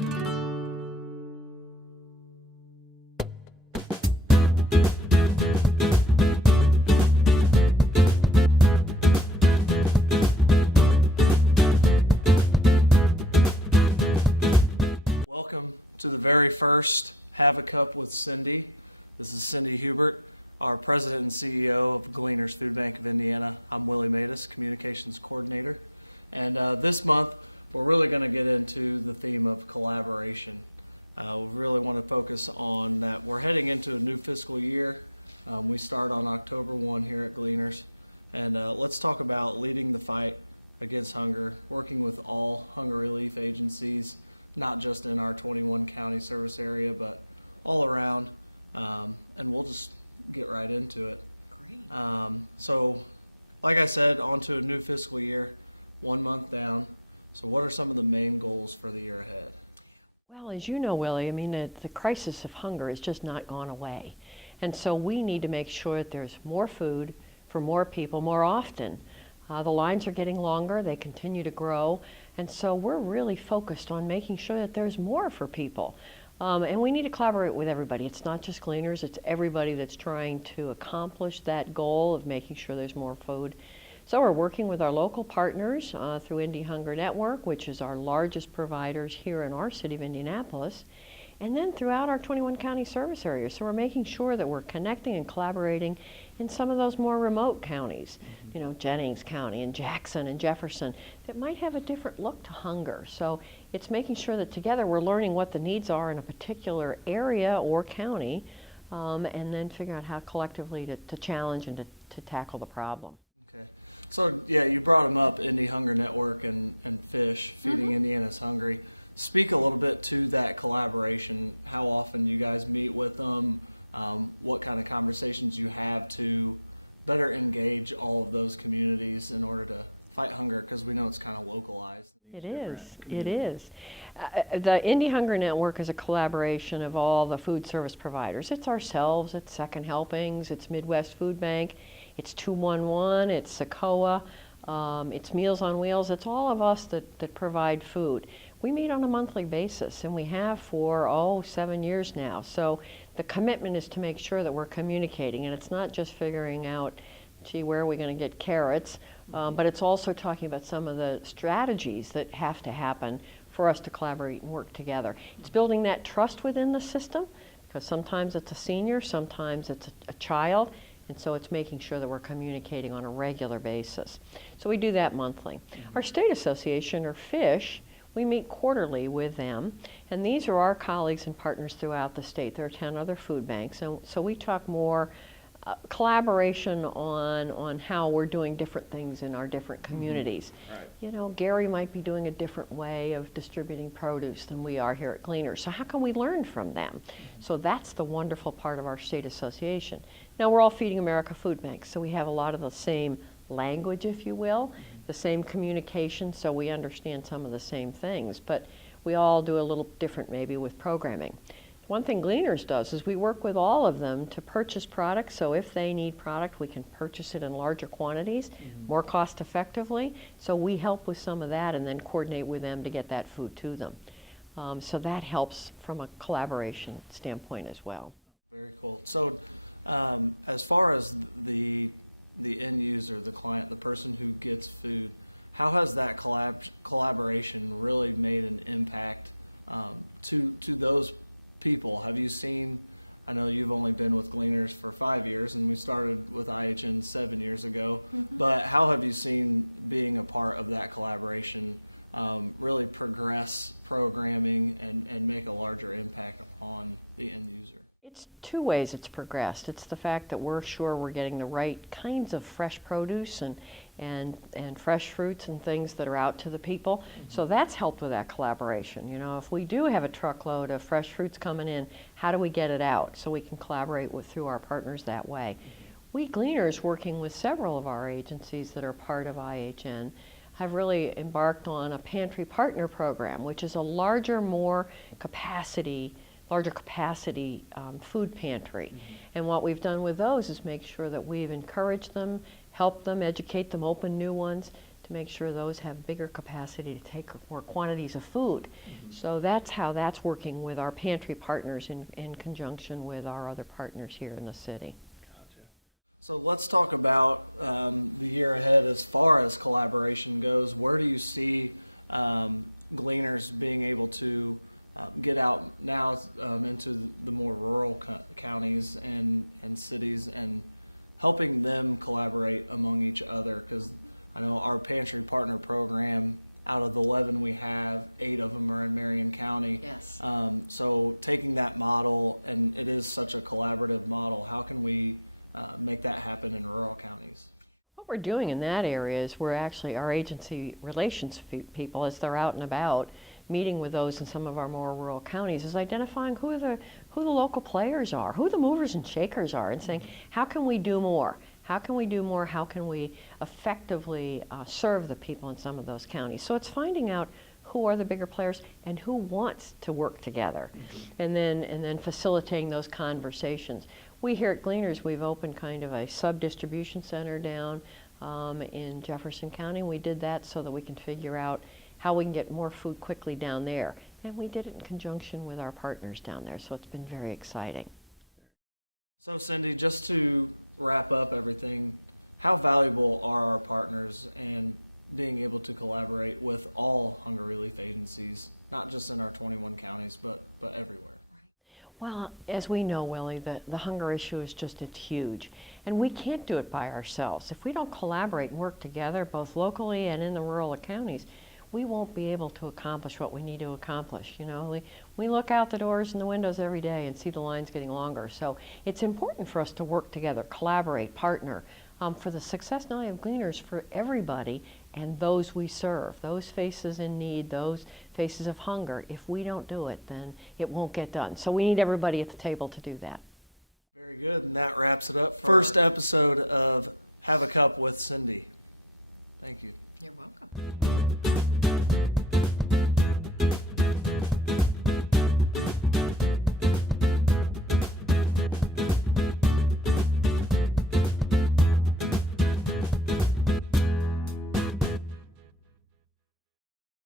Welcome to the very first Have a Cup with Cindy. This is Cindy Hubert, our President and CEO of Gleaners Food Bank of Indiana. I'm Willie Matus, Communications Coordinator. And this month, we're really going to get into the theme of collaboration. We really want to focus on that. We're heading into a new fiscal year. We start on October 1 here at Gleaners. And let's talk about leading the fight against hunger, working with all hunger relief agencies, not just in our 21 county service area, but all around. And we'll just get right into it. Great. So, like I said, on to a new fiscal year, 1 month down. So what are some of the main goals for the year ahead? Well, as you know, Willie, I mean, the crisis of hunger has just not gone away. And so we need to make sure that there's more food for more people more often. The lines are getting longer, they continue to grow, and so we're really focused on making sure that there's more for people. And we need to collaborate with everybody. It's not just Gleaners, it's everybody that's trying to accomplish that goal of making sure there's more food. So we're working with our local partners through Indie Hunger Network, which is our largest providers here in our city of Indianapolis, and then throughout our 21 county service areas. So we're making sure that we're connecting and collaborating in some of those more remote counties, you know, Jennings County and Jackson and Jefferson, that might have a different look to hunger. So it's making sure that together we're learning what the needs are in a particular area or county, and then figuring out how collectively to challenge and to tackle the problem. Okay. So, yeah, you brought them up, Indie Hunger Network and FISH, Feeding Indiana's Hungry. Speak a little bit to that collaboration, how often you guys meet with them, what kind of conversations you have to better engage all of those communities in order to fight hunger, because we know it's kind of localized. It is. The Indie Hunger Network is a collaboration of all the food service providers. It's ourselves, it's Second Helpings, it's Midwest Food Bank, it's 211, it's SACOA, it's Meals on Wheels. It's all of us that provide food. We meet on a monthly basis, and we have for 7 years now. So the commitment is to make sure that we're communicating, and it's not just figuring out, gee, where are we going to get carrots, but it's also talking about some of the strategies that have to happen for us to collaborate and work together. It's building that trust within the system, because sometimes it's a senior, sometimes it's a child, and so it's making sure that we're communicating on a regular basis. So we do that monthly. Our state association, or FISH, we meet quarterly with them, and these are our colleagues and partners throughout the state. There are 10 other food banks, and so we talk more collaboration on how we're doing different things in our different communities. Right. You know, Gary might be doing a different way of distributing produce than we are here at Gleaners, so how can we learn from them? So that's the wonderful part of our state association. Now, we're all Feeding America food banks, so we have a lot of the same language, if you will, the same communication, so we understand some of the same things, but we all do a little different maybe with programming. One thing Gleaners does is we work with all of them to purchase products, so if they need product, we can purchase it in larger quantities, more cost effectively, so we help with some of that and then coordinate with them to get that food to them. So that helps from a collaboration standpoint as well. Very cool. So as far as the end user, the client, the person who gets food, how has that collaboration really made an impact to those people? Have you seen, I know you've only been with Gleaners for 5 years, and we started with IHN 7 years ago, but how have you seen being a part of that collaboration really progress programming and make a larger impact on the end user? It's two ways it's progressed. It's the fact that we're sure we're getting the right kinds of fresh produce and fresh fruits and things that are out to the people. So that's helped with that collaboration. You know, if we do have a truckload of fresh fruits coming in, how do we get it out? So we can collaborate through our partners that way. We Gleaners, working with several of our agencies that are part of IHN, have really embarked on a pantry partner program, which is a larger capacity food pantry. And what we've done with those is make sure that we've encouraged them, helped them, educate them, open new ones, to to make sure those have bigger capacity to take more quantities of food. So that's how that's working with our pantry partners in conjunction with our other partners here in the city. So let's talk about the year ahead as far as collaboration goes. Where do you see Gleaners being able to get out now into the more rural counties and cities and helping them collaborate among each other? Because I know our Pantry Partner Program, out of the 11 we have, 8 of them are in Marion County. Yes. So taking that model, and it is such a collaborative model, how can we make that happen in rural counties? What we're doing in that area is we're actually, our agency relations people, as they're out and about, meeting with those in some of our more rural counties, is identifying who the local players are, who the movers and shakers are, and saying, how can we do more? How can we do more? How can we effectively serve the people in some of those counties? So it's finding out who are the bigger players and who wants to work together, and then facilitating those conversations. We here at Gleaners, we've opened kind of a sub-distribution center down in Jefferson County. We did that so that we can figure out how we can get more food quickly down there. And we did it in conjunction with our partners down there, so it's been very exciting. So Cindy, just to wrap up everything, how valuable are our partners and being able to collaborate with all hunger relief agencies, not just in our 21 counties, but everywhere? Well, as we know, Willie, the hunger issue is just, it's huge. And we can't do it by ourselves. If we don't collaborate and work together, both locally and in the rural counties, we won't be able to accomplish what we need to accomplish. You know, we look out the doors and the windows every day and see the lines getting longer. So it's important for us to work together, collaborate, partner, for the success not only of Gleaners, for everybody and those we serve, those faces in need, those faces of hunger. If we don't do it, then it won't get done. So we need everybody at the table to do that. Very good, and that wraps it up. First episode of Have a Cup with Cindy. Thank you. You're welcome.